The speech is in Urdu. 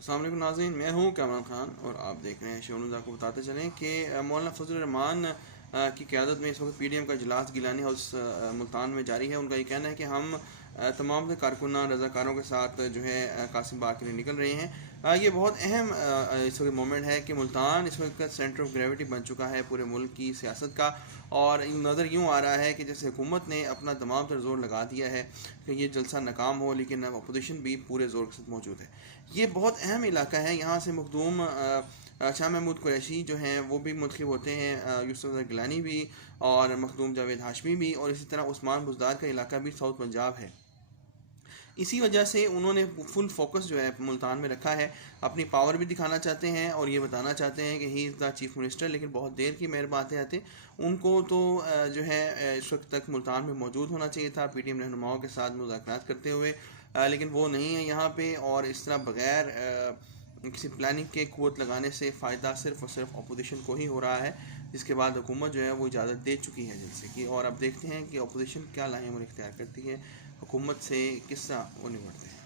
السلام علیکم ناظرین، میں ہوں کامران خان اور آپ دیکھ رہے ہیں شو نیوز۔ آپ کو بتاتے چلیں کہ مولانا فضل الرحمان کی قیادت میں اس وقت پی ڈی ایم کا اجلاس گیلانی ہاؤس ملتان میں جاری ہے۔ ان کا یہ کہنا ہے کہ ہم تمام سے کارکنان رضاکاروں کے ساتھ جو ہے قاسم باغ کے لیے نکل رہے ہیں۔ یہ بہت اہم اس وقت مومنٹ ہے کہ ملتان اس وقت کا سینٹر آف گریوٹی بن چکا ہے پورے ملک کی سیاست کا، اور نظر یوں آ رہا ہے کہ جیسے حکومت نے اپنا تمام تر زور لگا دیا ہے کہ یہ جلسہ ناکام ہو، لیکن اپوزیشن بھی پورے زور کے ساتھ موجود ہے۔ یہ بہت اہم علاقہ ہے، یہاں سے مخدوم شاہ محمود قریشی جو ہیں وہ بھی منتخب ہوتے ہیں، یوسف گیلانی بھی، اور مخدوم جاوید ہاشمی بھی، اور اسی طرح عثمان بزدار کا علاقہ بھی ساؤتھ پنجاب ہے۔ اسی وجہ سے انہوں نے فل فوکس جو ہے ملتان میں رکھا ہے، اپنی پاور بھی دکھانا چاہتے ہیں اور یہ بتانا چاہتے ہیں کہ ہی از دا چیف منسٹر، لیکن بہت دیر کی مہر باتیں آتے ان کو تو جو ہے اس وقت تک ملتان میں موجود ہونا چاہیے تھا پی ٹی ایم رہنماؤں کے ساتھ مذاکرات کرتے ہوئے، لیکن وہ نہیں ہے یہاں پہ، اور اس طرح بغیر کسی پلاننگ کے قوت لگانے سے فائدہ صرف اور صرف اپوزیشن کو ہی ہو رہا ہے، جس کے بعد حکومت جو ہے وہ اجازت دے چکی ہے جلسے کی، اور اب دیکھتے ہیں کہ اپوزیشن کیا لاہے عمل اختیار کرتی ہے، حکومت سے کس طرح وہ نمٹتے ہیں۔